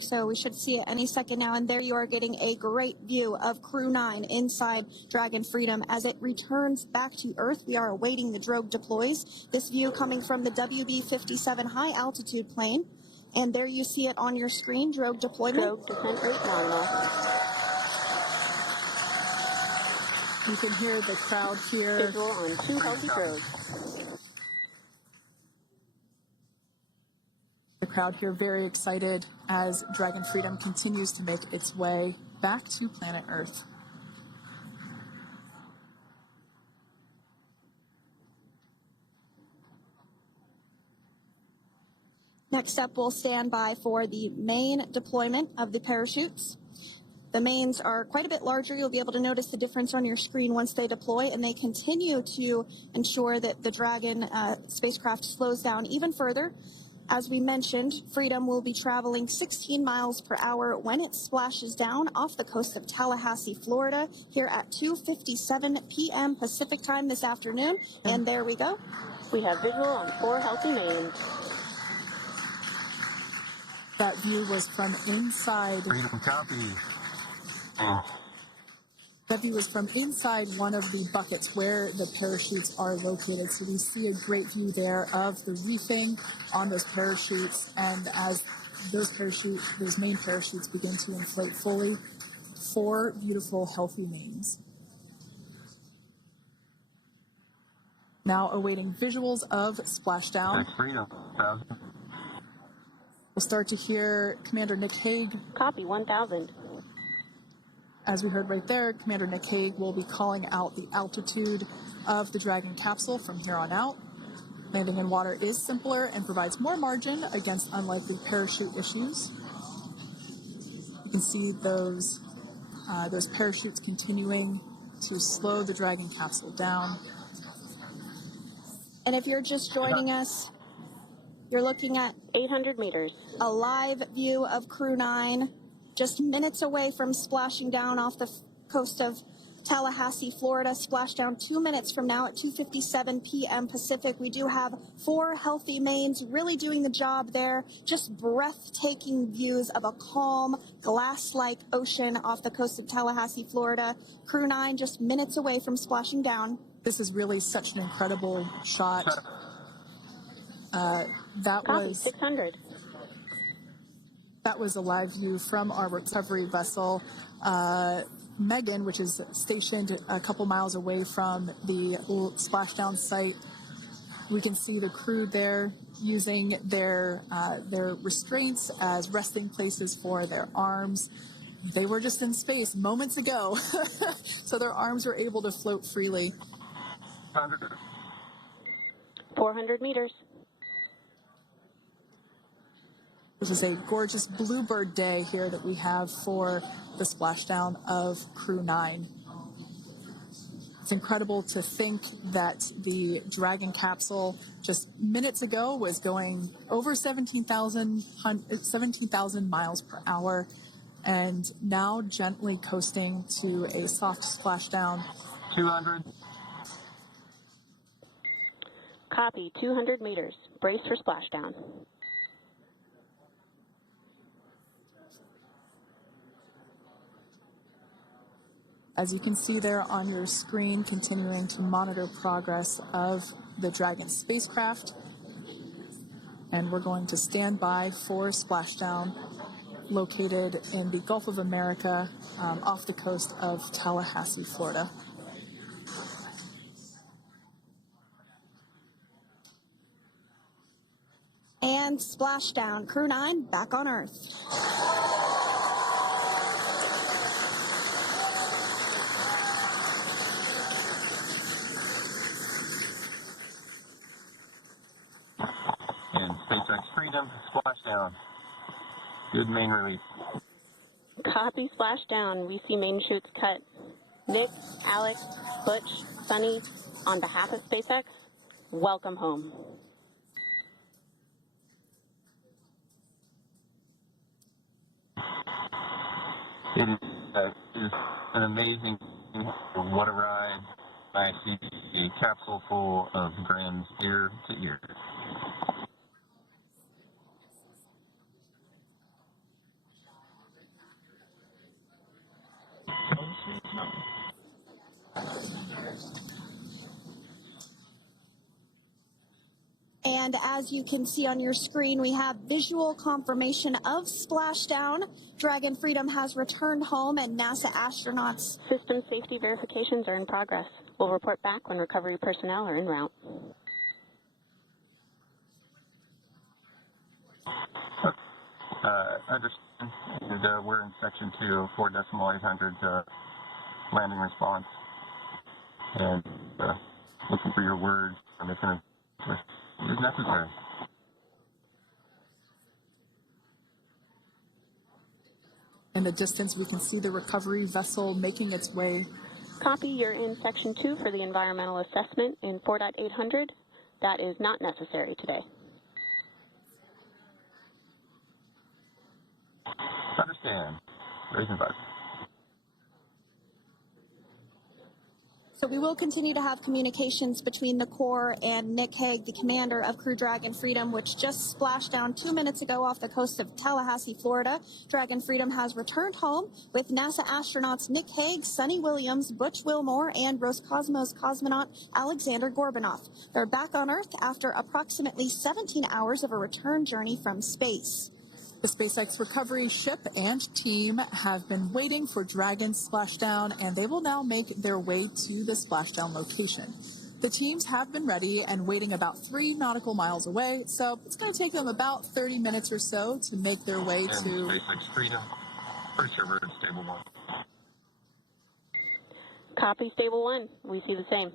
So we should see it any second now, and there you are getting a great view of Crew-9 inside Dragon Freedom as it returns back to Earth. We are awaiting the Drogue deploys. This view coming from the WB-57 high altitude plane, and there you see it on your screen, Drogue deployment. Drogue descent rate nominal. You can hear the crowd here. Visual on 2 healthy drogues. The crowd here very excited as Dragon Freedom continues to make its way back to planet Earth. Next up, we'll stand by for the main deployment of the parachutes. The mains are quite a bit larger. You'll be able to notice the difference on your screen once they deploy, and they continue to ensure that the Dragon spacecraft slows down even further. As we mentioned, Freedom will be traveling 16 miles per hour when it splashes down off the coast of Tallahassee, Florida, here at 2:57 p.m. Pacific time this afternoon. And there we go. We have visual on 4 healthy mains. That view was from inside. Freedom copy. That view was from inside one of the buckets where the parachutes are located. So we see a great view there of the reefing on those parachutes. And as those main parachutes begin to inflate fully, 4 beautiful, healthy mains. Now awaiting visuals of splashdown. Freedom. We'll start to hear Commander Nick Hague. Copy 1000. As we heard right there, Commander Nick Hague will be calling out the altitude of the Dragon capsule from here on out. Landing in water is simpler and provides more margin against unlikely parachute issues. You can see those parachutes continuing to slow the Dragon capsule down. And if you're just joining us, you're looking at 800 meters. A live view of Crew-9, just minutes away from splashing down off the coast of Tallahassee, Florida. Splashdown 2 minutes from now at 2:57 p.m. Pacific. We do have 4 healthy mains really doing the job there. Just breathtaking views of a calm, glass-like ocean off the coast of Tallahassee, Florida. Crew-9 just minutes away from splashing down. This is really such an incredible shot. That Copy, was 600. That was a live view from our recovery vessel, Megan, which is stationed a couple miles away from the splashdown site. We can see the crew there using their restraints as resting places for their arms. They were just in space moments ago, so their arms were able to float freely. 400 meters. This is a gorgeous bluebird day here that we have for the splashdown of Crew-9. It's incredible to think that the Dragon capsule just minutes ago was going over 17,000 miles per hour and now gently coasting to a soft splashdown. 200. Copy, 200 meters. Brace for splashdown. As you can see there on your screen, continuing to monitor progress of the Dragon spacecraft. And we're going to stand by for splashdown located in the Gulf of America off the coast of Tallahassee, Florida. And splashdown. Crew-9 back on Earth. And SpaceX Freedom, splashdown. Good main release. Copy, splashdown. We see main chutes cut. Nick, Alex, Butch, Sunny, on behalf of SpaceX, welcome home. It is an amazing what a ride. I see a capsule full of grams ear to ear. And as you can see on your screen, we have visual confirmation of splashdown. Dragon Freedom has returned home, and NASA astronauts. System safety verifications are in progress. We'll report back when recovery personnel are en route. Understand. And, we're in section 2 of 4.800 landing response. And looking for your words and if necessary. In the distance, we can see the recovery vessel making its way. Copy, you're in section 2 for the environmental assessment in 4.800. That is not necessary today. Understand. Raising button. So we will continue to have communications between the Corps and Nick Hague, the commander of Crew Dragon Freedom, which just splashed down 2 minutes ago off the coast of Tallahassee, Florida. Dragon Freedom has returned home with NASA astronauts Nick Hague, Sunita Williams, Butch Wilmore, and Roscosmos cosmonaut Aleksandr Gorbunov. They're back on Earth after approximately 17 hours of a return journey from space. The SpaceX recovery ship and team have been waiting for Dragon's splashdown, and they will now make their way to the splashdown location. The teams have been ready and waiting about 3 nautical miles away, so it's going to take them about 30 minutes or so to make their way to SpaceX Freedom. Pretty sure we're in stable 1. Copy, stable 1. We see the same.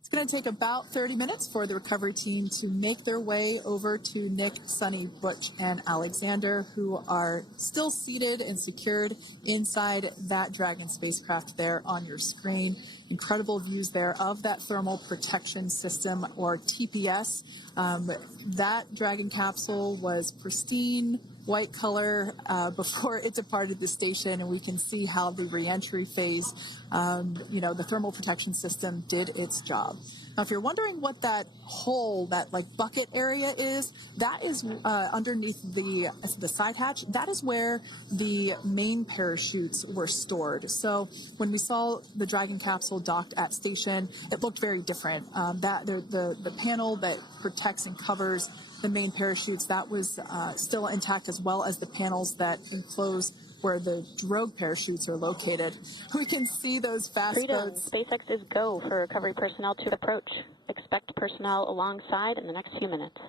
It's going to take about 30 minutes for the recovery team to make their way over to Nick, Sunny, Butch, and Alexander, who are still seated and secured inside that Dragon spacecraft there on your screen. Incredible views there of that thermal protection system, or TPS. That Dragon capsule was pristine, white color before it departed the station, and we can see how the reentry phase, the thermal protection system did its job. Now, if you're wondering what that hole, that bucket area is, that is underneath the side hatch. That is where the main parachutes were stored. So when we saw the Dragon capsule docked at station, it looked very different. The panel that protects and covers the main parachutes, that was still intact, as well as the panels that enclose where the Drogue parachutes are located. We can see those fast boats. SpaceX is go for recovery personnel to approach. Expect personnel alongside in the next few minutes.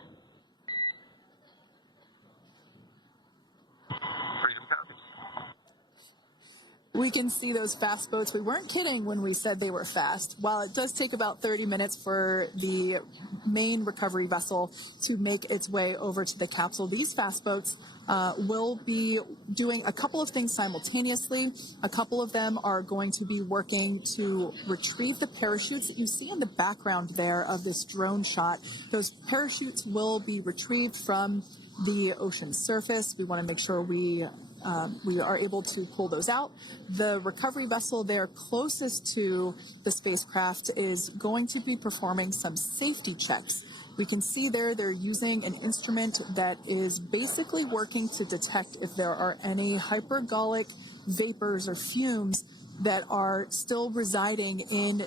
Freedom copies. We can see those fast boats. We weren't kidding when we said they were fast. While it does take about 30 minutes for the main recovery vessel to make its way over to the capsule, these fast boats will be doing a couple of things simultaneously. A couple of them are going to be working to retrieve the parachutes that you see in the background there of this drone shot. Those parachutes will be retrieved from the ocean surface. We want to make sure we are able to pull those out. The recovery vessel there closest to the spacecraft is going to be performing some safety checks. We can see there they're using an instrument that is basically working to detect if there are any hypergolic vapors or fumes that are still residing in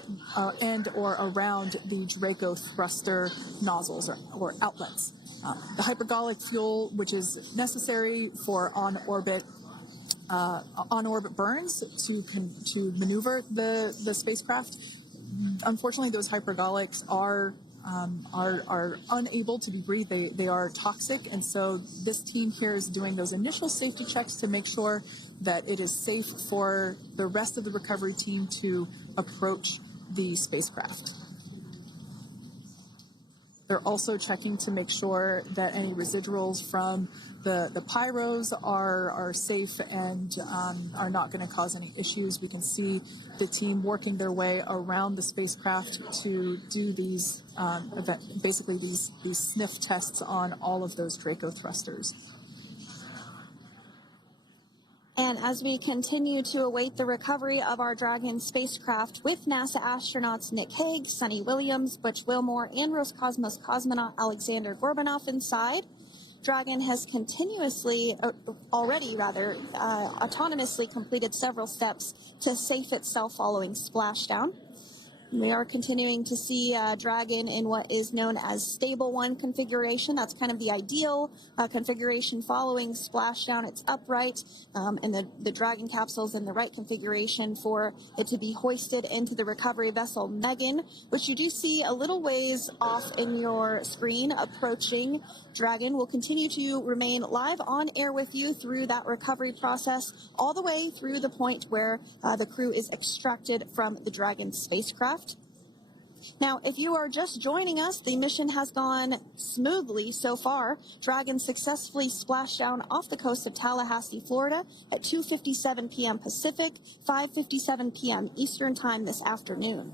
and or around the Draco thruster nozzles or outlets. The hypergolic fuel, which is necessary for on-orbit burns to maneuver the spacecraft. Unfortunately, those hypergolics are unable to be breathed. They are toxic, and so this team here is doing those initial safety checks to make sure that it is safe for the rest of the recovery team to approach the spacecraft. They're also checking to make sure that any residuals from the pyros are safe and are not going to cause any issues. We can see the team working their way around the spacecraft to do these, basically these sniff tests on all of those Draco thrusters. And as we continue to await the recovery of our Dragon spacecraft with NASA astronauts Nick Hague, Sunita Williams, Butch Wilmore, and Roscosmos cosmonaut Aleksandr Gorbunov inside, Dragon has autonomously completed several steps to safe itself following splashdown. We are continuing to see Dragon in what is known as stable 1 configuration. That's kind of the ideal configuration following splashdown. It's upright, and the Dragon capsule's in the right configuration for it to be hoisted into the recovery vessel Megan, which you do see a little ways off in your screen approaching. Dragon will continue to remain live on air with you through that recovery process, all the way through the point where the crew is extracted from the Dragon spacecraft. Now, if you are just joining us, the mission has gone smoothly so far. Dragon successfully splashed down off the coast of Tallahassee, Florida at 2:57 p.m. Pacific, 5:57 p.m. Eastern Time this afternoon.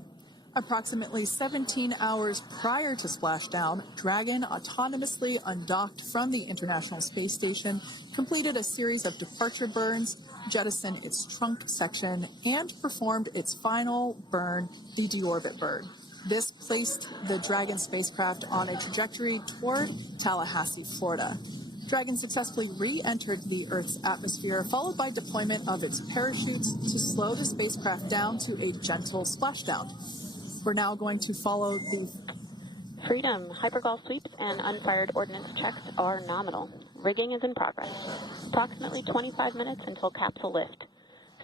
Approximately 17 hours prior to splashdown, Dragon autonomously undocked from the International Space Station, completed a series of departure burns, jettisoned its trunk section, and performed its final burn, the deorbit burn. This placed the Dragon spacecraft on a trajectory toward Tallahassee, Florida. Dragon successfully re-entered the Earth's atmosphere, followed by deployment of its parachutes to slow the spacecraft down to a gentle splashdown. We're now going to follow the Freedom. Hypergol sweeps and unfired ordnance checks are nominal. Rigging is in progress. Approximately 25 minutes until capsule lift.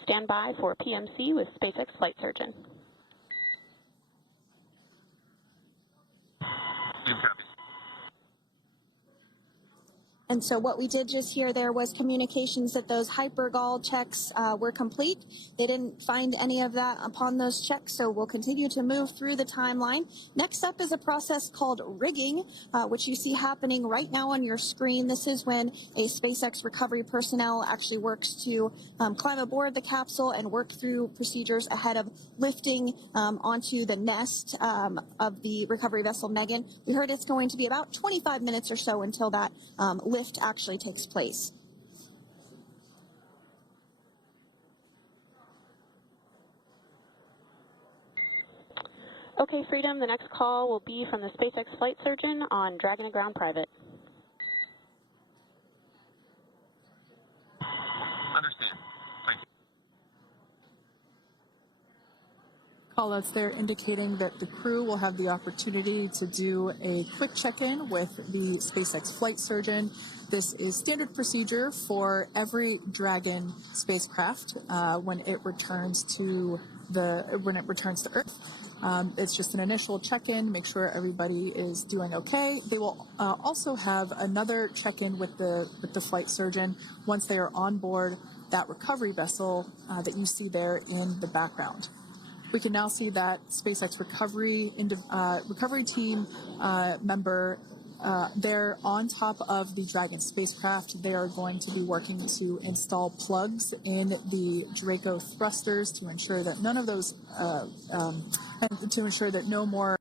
Stand by for PMC with SpaceX flight surgeon. And so what we did just hear there was communications that those hypergol checks were complete. They didn't find any of that upon those checks, so we'll continue to move through the timeline. Next up is a process called rigging, which you see happening right now on your screen. This is when a SpaceX recovery personnel actually works to climb aboard the capsule and work through procedures ahead of lifting onto the nest of the recovery vessel Megan. We heard it's going to be about 25 minutes or so until that lift actually takes place. Okay, Freedom, the next call will be from the SpaceX flight surgeon on Dragon to Ground Private. Understand. Thank you. callouts there indicating that the crew will have the opportunity to do a quick check-in with the SpaceX flight surgeon. This is standard procedure for every Dragon spacecraft when it returns to Earth. It's just an initial check-in, make sure everybody is doing okay. They will also have another check-in with the flight surgeon once they are on board that recovery vessel that you see there in the background. We can now see that SpaceX recovery team member they're on top of the Dragon spacecraft. They are going to be working to install plugs in the Draco thrusters to ensure that none of those, and to ensure that no more